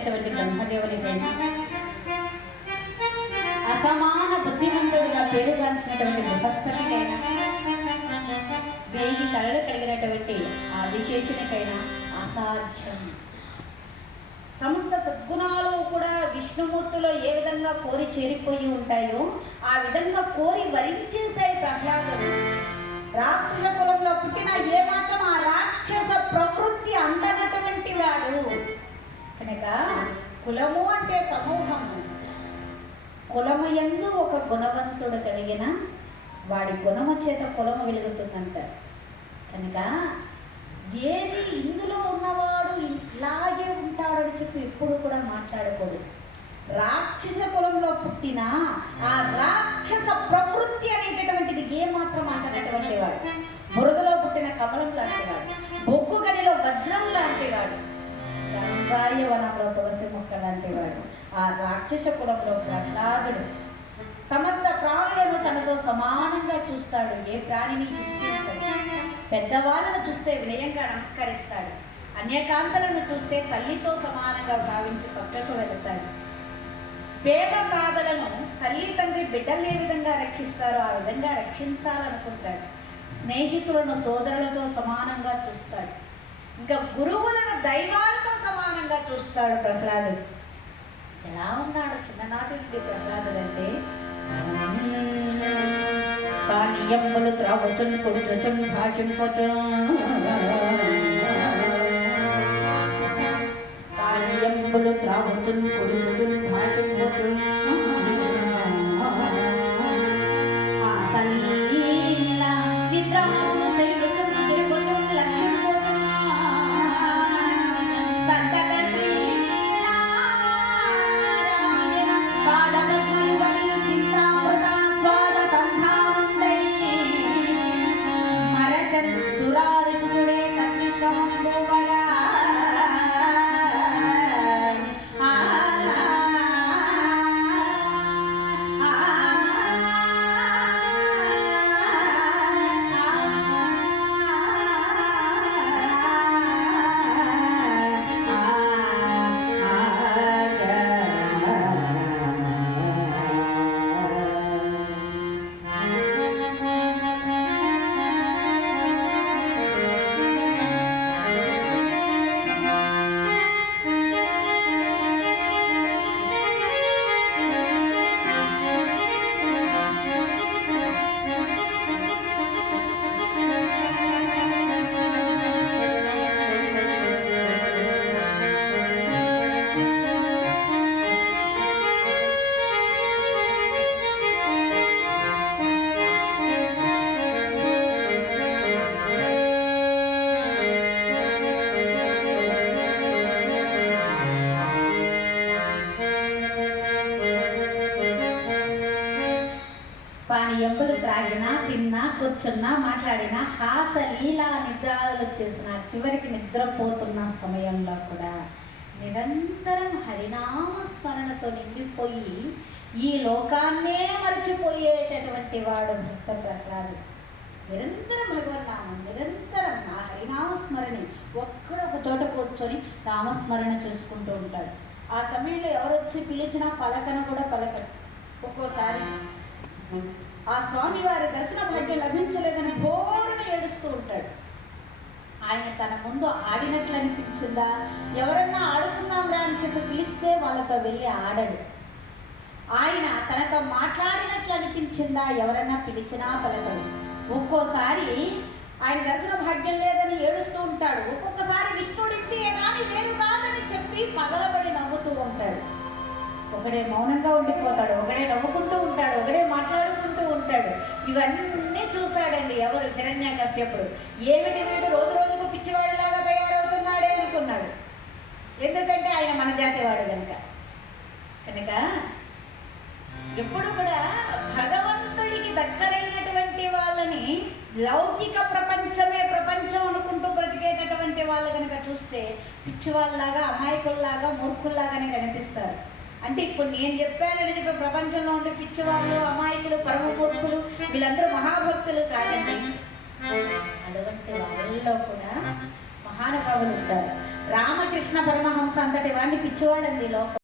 అయినటువంటి బ్రహ్మదేవునికైనా, అసమాన బుద్ధిమంతుడిగా పేరుగాంచినటువంటి బృహస్పతికైనా, 1000 తలలు కలిగినటువంటి ఆదిశేషునికైనా అసాధ్యం. సమస్త సద్గుణాలు కూడా విష్ణుమూర్తిలో ఏ విధంగా కోరి చేరిపోయి ఉంటాయో ఆ విధంగా కోరి వరించేసాయి ప్రహ్లాదుడు. రాక్షస కులంలో పుట్టిన ఏమాత్రం ఆ రాక్షస ప్రవృత్తి అందనటువంటి వాడు కనుక కులము అంటే సమూహము. కులము యందు ఒక గుణవంతుడు కలిగిన వాడి గుణము చేత కులము వెలుగుతుందంటారు. కనుక ఏది ఇందులో ఉన్నవాడు ఇలాగే ఉంటాడని చెప్పి ఎప్పుడు కూడా మాట్లాడకూడదు. రాక్షస కులంలో పుట్టిన ఆ రాక్షస ప్రవృత్తి అనేటటువంటిది ఏమాత్రం అంటనటువంటి వాడు, బురదలో పుట్టిన కమలం లాంటి వాడు, బొగ్గు గనిలో వజ్రం లాంటి వాడు, గంజాయి వనంలో తులసి మొక్క లాంటి వాడు ఆ రాక్షస కులంలో ప్రహ్లాదుడు. సమస్త ప్రాణులను తనతో సమానంగా చూస్తాడు, ఏ ప్రాణిని హింసించడు. పెద్దవాళ్ళను చూస్తే వినయంగా నమస్కరిస్తాడు, అన్యకాంతలను చూస్తే తల్లితో సమానంగా భావించి పక్కకు వెళతాడు. పేద సాధలను తల్లి తండ్రి బిడ్డలు ఏ విధంగా రక్షిస్తారో ఆ విధంగా రక్షించాలనుకుంటాడు. స్నేహితులను సోదరులతో సమానంగా చూస్తాడు. ఇంకా గురువులను దైవాలతో సమానంగా చూస్తాడు ప్రహ్లాదుడు. ఎలా ఉన్నాడు చిన్ననాటి నుండి ప్రహ్లాదుడు అంటే, పానీయములు త్రాగుచున్ కొడుచుచున్ భాషింపచున్, పానీయములు త్రాగుచున్ కొడుచుచున్ భాషింపచున్, సలీల నిద్రమును తెలుచున్ తిరుగుచున్ లక్ష్యంపోచున్, సంతత శ్రీల పాదపద్మయుగలి చింతామృత స్వాద సంధానుండై, మరచన్ సురారిసుడే కన్నిశ్రమంబువరా, పానీయంబులు త్రాగినా, తిన్నా, కూర్చున్నా, మాట్లాడినా, హాసలీలా నిద్రాలు వచ్చేసిన చివరికి నిద్రపోతున్న సమయంలో కూడా నిరంతరం హరినామ స్మరణతో నిండిపోయి ఈ లోకాన్నే మరచిపోయేటటువంటి వాడు భక్త ప్రహ్లాదుడు. నిరంతరం భగవన్నామం, నిరంతరం ఆ హరినామ స్మరణి ఒక్కడొక చోట కూర్చొని నామస్మరణ చేసుకుంటూ ఉంటాడు. ఆ సమయంలో ఎవరొచ్చి పిలిచినా పలకను కూడా పలకడు. ఒక్కోసారి ఆ స్వామి వారి దర్శన భాగ్యం లభించలేదని ఘోరగా ఏడుస్తూ ఉంటాడు. ఆయన తన ముందు ఆడినట్లు అనిపించిందా, ఎవరన్నా ఆడుకుందాం రా అని చెప్పి పిలిస్తే వాళ్ళతో వెళ్ళి ఆడడు. ఆయన తనతో మాట్లాడినట్లు అనిపించిందా, ఎవరన్నా పిలిచినా పలకడు. ఒక్కోసారి ఆయన దర్శన భాగ్యం లేదని ఏడుస్తూ ఉంటాడు. ఒక్కొక్కసారి విష్ణుడింతే కానీ వేరు కాదని చెప్పి పగలబడి నవ్వుతూ ఉంటాడు. ఒకడే మౌనంగా ఉండిపోతాడు, ఒకడే నవ్వుకుంటూ ఉంటాడు, ఒకడే మాట్లాడుకుంటూ ఉంటాడు. ఇవన్నీ చూశాడండి ఎవరు, హిరణ్యకశ్యపుడు. ఏమిటి వీడు రోజు రోజుకు పిచ్చివాడిలాగా తయారవుతున్నాడే అనుకున్నాడు. ఎందుకంటే ఆయన మన జాతి వాడు కనుక. ఎప్పుడు కూడా భగవంతుడికి దగ్గరైనటువంటి వాళ్ళని లౌకిక ప్రపంచమే ప్రపంచం అనుకుంటూ బ్రతికేటటువంటి వాళ్ళు కనుక చూస్తే పిచ్చివాళ్ళలాగా, అమాయకుల్లాగా, మూర్ఖుల్లాగానే కనిపిస్తారు. అంటే ఇప్పుడు నేను చెప్పానని చెప్పి ప్రపంచంలో ఉండే పిచ్చివాళ్ళు, అమాయకులు, పరమ మూర్ఖులు వీళ్ళందరూ మహాభక్తులు కాదండి. అటువంటి వాళ్ళలో కూడా మహానుభావులు ఉంటారు. రామకృష్ణ పరమహంస అంతటి వాడిని పిచ్చివాడండి లోకం.